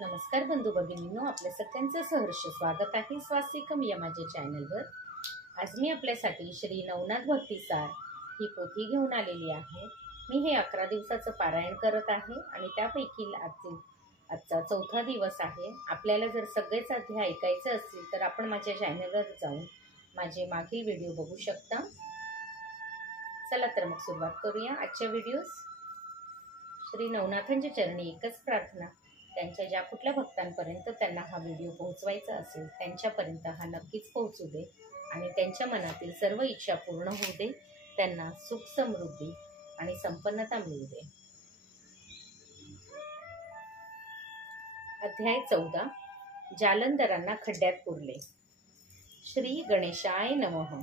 नमस्कार बंधू भगिनींनो, आपल्या सगळ्यांचं सहर्ष स्वागत आहे स्वास्तिकम या माझ्या चॅनलवर। आज मी आपल्यासाठी श्री नवनाथ भक्तिसार ही पोथी घेऊन आलेली आहे। मी हे 11 दिवसाचं पारायण करत आहे आणि त्यापैकी आजचा चौथा दिवस आहे। आपल्याला जर सगळेच अध्याय ऐकायचे असतील तर आपण माझ्या चॅनलवर जाऊन माझे मागील व्हिडिओ बघू शकता। चला तर मग सुरुवात करूया आजच्या व्हिडिओस। श्री नवनाथांच्या चरणी एकच प्रार्थना, त्यांच्या ज्या कुठल्या भक्तांपर्यंत त्यांना हा व्हिडिओ पोहोचवायचा असेल त्यांच्यापर्यंत हा नक्कीच पोहोचू दे आणि त्यांच्या मनातील सर्व इच्छा पूर्ण होऊ दे, त्यांना सुख समृद्धी आणि संपन्नता मिळू दे। अध्याय 14, जालंधरांना खड्ड्यात पुरले। श्री गणेशाय नमः।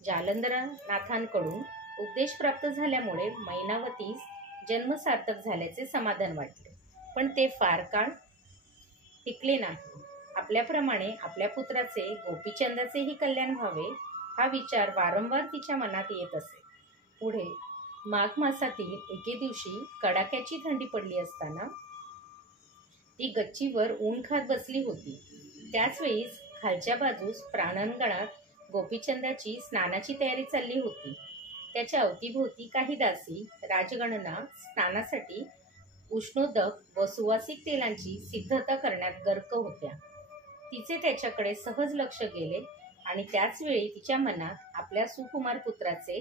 जालंधरनाथांकडून उपदेश प्राप्त झाल्यामुळे मैनावतीस जन्म सार्थक झाल्याचे समाधान वाटले, पण ते फार काळ टिकले नाही। आपल्याप्रमाणे आपल्या पुत्राचे गोपीचंदाचेही कल्याण व्हावे हा विचार वारंवार तिच्या मनात येत असे। पुढे माघ मासातील एके दिवशी कडाक्याची थंडी पडली असताना ती गच्चीवर ऊन खात बसली होती। त्याच वेळी खालच्या बाजूस प्रांगणात गोपीचंदाची स्नानाची तयारी चालली होती। त्याच्या अवतीभोवती काही दासी राजगणना स्नानासाठी उष्णोदक व सुवासिक तेलांची सिद्धता करण्यात गर्क होत्या। तिचे त्याच्याकडे सहज लक्ष गेले आणि त्याच वेळी तिच्या मनात आपल्या सुकुमार पुत्राचे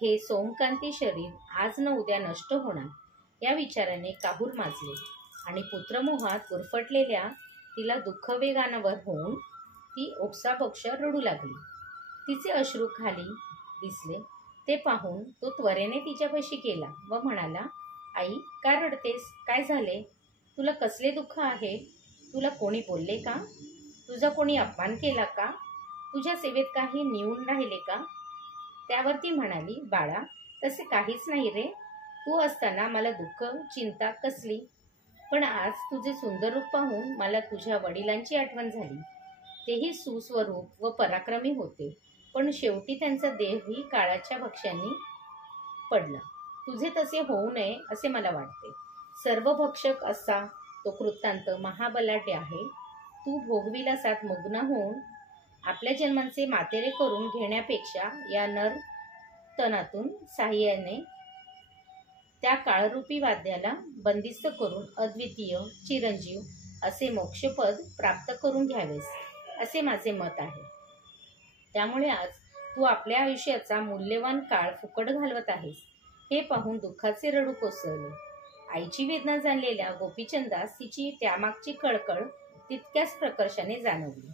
हे सोमकांती शरीर आज न उद्या नष्ट होणार या विचाराने काहूर माजले आणि पुत्रमोहात गुरफटलेल्या तिला दुःख वेगानावर होऊन ती ओक्साबोक्ष रडू लागली। तिचे अश्रू खाली दिसले ते पाहून तो त्वरेने तिच्यापाशी गेला व म्हणाला, आई, का रडतेस? काय झाले? तुला कसले दुःख आहे? तुला कोणी बोलले का? तुझा कोणी अपमान केला का? तुझ्या सेवेत काही निवून राहिले का? त्यावर ती म्हणाली, बाळा, तसे काहीच नाही रे। तू असताना मला दुःख चिंता कसली? पण आज तुझे सुंदर रूप पाहून मला तुझ्या वडिलांची आठवण झाली। तेही सुस्वरूप व पराक्रमी होते, पण शेवटी त्यांचा देहही काळाच्या भक्ष्यांनी पडला। तुझे तसे होऊ नये असे मला वाटते। सर्व भक्षक असा तो कृतांत महाबलाढ्य आहे। तू भोगविलासात मग्न होऊन आपल्या जन्मांचे मातेरे करून घेण्यापेक्षा या नरतनातून साह्याने त्या काळरूपी वाद्याला बंदिस्त करून अद्वितीय चिरंजीव असे मोक्षपद प्राप्त करून घ्यावेस असे माझे मत आहे। त्यामुळे आज तू आपल्या आयुष्याचा मूल्यवान काळ फुकट घालवत आहेस हे पाहून दुःखाचे रडू कोसळले। आईची वेदना जाणलेल्या गोपीचंदास तिची त्यामागची कळकळ तितक्याच प्रकर्षाने जाणवली।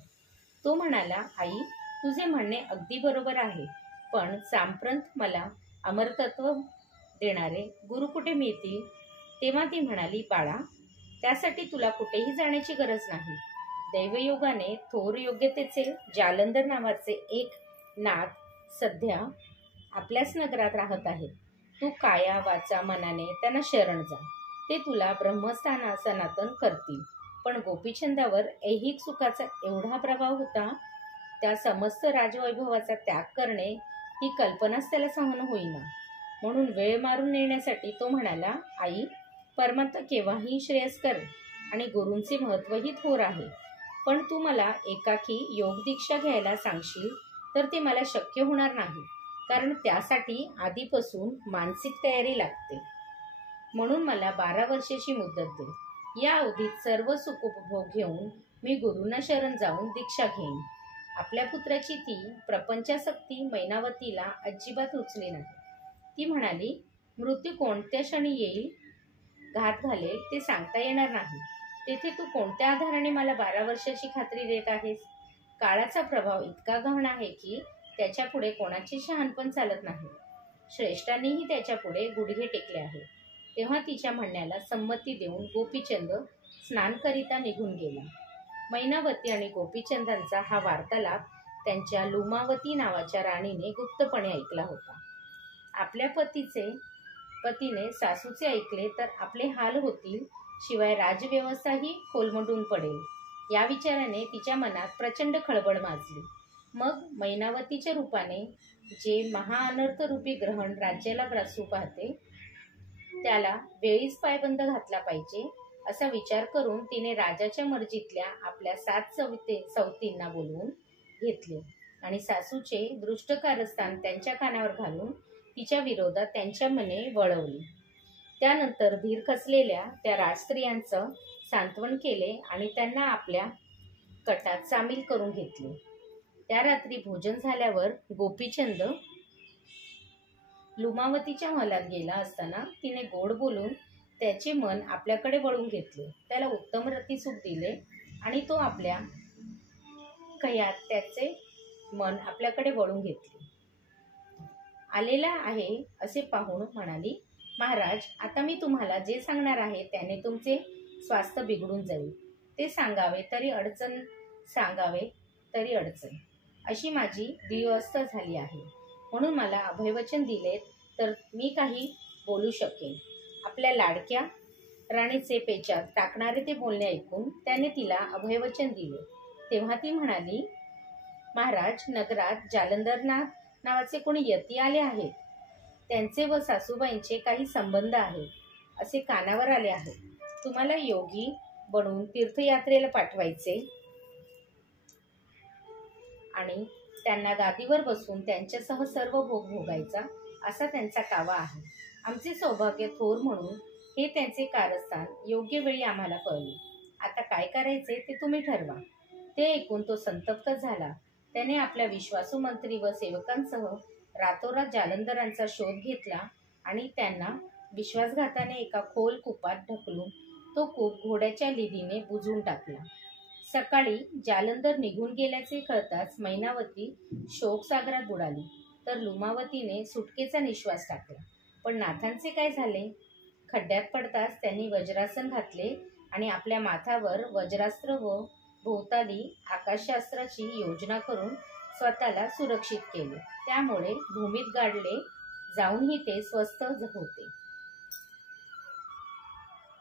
तो म्हणाला, आई, तुझे म्हणणे अगदी बरोबर आहे, पण सांप्रत मला अमरतत्व देणारे गुरु कुठे मिळतील? तेव्हा ती म्हणाली, बाळा, त्यासाठी तुला कुठेही जाण्याची गरज नाही। दैवयोगाने थोर योग्यतेचे जालंधर नावाचे एक नाथ सध्या आपल्याच नगरात राहत आहेत। तू काया वाचा मनाने त्यांना शरण जा, ते तुला ब्रह्मस्थान सनातन करतील। पण गोपीचंदावर ऐहिक सुखाचा एवढा प्रभाव होता, त्या समस्त राजवैभवाचा त्याग करणे ही कल्पनाच त्याला सहन होईना। म्हणून वेळ मारून नेण्यासाठी तो म्हणाला, आई, परमात्मा केव्हाही श्रेयस्कर आणि गुरूंचे महत्वही थोर आहे, पण तू मला एकाकी योग दीक्षा घ्यायला सांगशील तर ते मला शक्य होणार नाही, कारण त्यासाठी आधीपासून मानसिक तयारी लागते। म्हणून मला 12 वर्षाची मुदत दे। या अवधीत सर्व सुखोपभोग घेऊन मी गुरूंना शरण जाऊन दीक्षा घेईन। आपल्या पुत्राची ती प्रपंचासक्ती मैनावतीला अजिबात रुचली नाही। ती म्हणाली, मृत्यू कोणत्या क्षणी येईल, घात घालेल ते सांगता येणार नाही। तेथे तू कोणत्या आधाराने मला 12 वर्षाची खात्री देत आहेस? काळाचा प्रभाव इतका गहन आहे की त्याच्या पुढे कोणाचे शहाणपण चालत नाही। श्रेष्ठांनीही त्याच्या पुढे गुडघे टेकले आहे। तेव्हा तिच्या म्हणण्याला संमती देऊन गोपीचंद स्नानकरिता निघून गेला। मैनावती आणि गोपीचंदांचा हा वार्तालाप त्यांच्या लुमावती नावाच्या राणीने गुप्तपणे ऐकला होता। आपल्या पतीने सासूचे ऐकले तर आपले हाल होतील, शिवाय राजव्यवस्थाही कोलमडून पडेल या विचाराने तिच्या मनात प्रचंड खळबळ माजली। मग मैनावतीच्या रूपाने जे महाअनर्थ रूपी ग्रहण राज्याला ग्रासू पाहते त्याला वेळीच पायबंद घातला पाहिजे असा विचार करून तिने राजाच्या मर्जीतल्या आपल्या 7 सवतींना बोलवून घेतले आणि सासूचे दृष्ट कारस्थान त्यांच्या कानावर घालून तिच्या विरोधात त्यांच्या मने वळवली. त्यानंतर धीर खचलेल्या त्या राजस्त्रियांचं सांत्वन केले आणि त्यांना आपल्या कटात सामील करून घेतले. त्या रात्री भोजन झाल्यावर गोपीचंद लुमावतीच्या महलात गेला असताना तिने गोड बोलून त्याचे मन आपल्याकडे वळून घेतले, त्याला उत्तम रतिसूख दिले आणि तो आपल्या कह्यात त्याचे मन आपल्याकडे वळून घेतले. आलेला आहे असे पाहून म्हणाली, महाराज, आता मी तुम्हाला जे सांगणार आहे त्याने तुमचे स्वास्थ्य बिघडून जाईल. ते सांगावे तरी अडचण अशी माझी व्यवस्था झाली आहे. म्हणून मला अभयवचन दिले तर मी काही बोलू शकेन. आपल्या लाडक्या राणीचे पेचात टाकणारे ते बोलणे ऐकून त्याने तिला अभयवचन दिले. तेव्हा ती म्हणाली, महाराज, नगरात जालंधरनाथ नावाचे कोणी यती आले आहेत. त्यांचे व सासूबाईंचे काही संबंध आहेत असे कानावर आले आहे. तुम्हाला योगी बनवून तीर्थयात्रेला पाठवायचे आणि त्यांना गादीवर बसून त्यांच्यासह सर्व भोग भोगायचा असा त्यांचा कावा आहे. आमचे सौभाग्य थोर म्हणून हे त्यांचे कारस्थान योग्य वेळी आम्हाला कळले. आता काय करायचे ते तुम्ही ठरवा. ते ऐकून तो संतप्त झाला. त्याने आपल्या विश्वासू मंत्री व सेवकांसह रातोरात जालंधरांचा शोध घेतला आणि त्यांना विश्वासघाताने एका खोल कूपात ढकलून तो कूप घोड्याच्या लिदीने बुजवून टाकला. सकाळी जालंधर निघून गेल्याचे कळताच मैनावती शोकसागरात बुडाली, तर लुमावतीने सुटकेचा निश्वास टाकला. पण नाथांचे काय झाले? खड्ड्यात पडताच त्यांनी वज्रासन घातले आणि आपल्या माथावर वज्रास्त्र व भोवताली आकाशास्त्राची योजना करून स्वतःला सुरक्षित केले. त्यामुळे भूमीत गाडले जाऊनही ते स्वस्थ होते.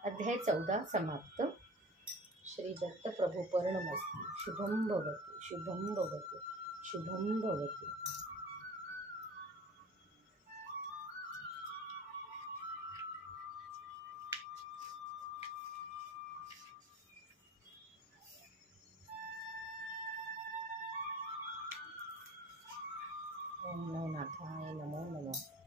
अध्याय 14 समाप्त. श्री दत्त प्रभू पर्णमस्तु. शुभम भवतु, शुभम भवतु, शुभम भवतु. ओम नमो नाथाय नमो नमः.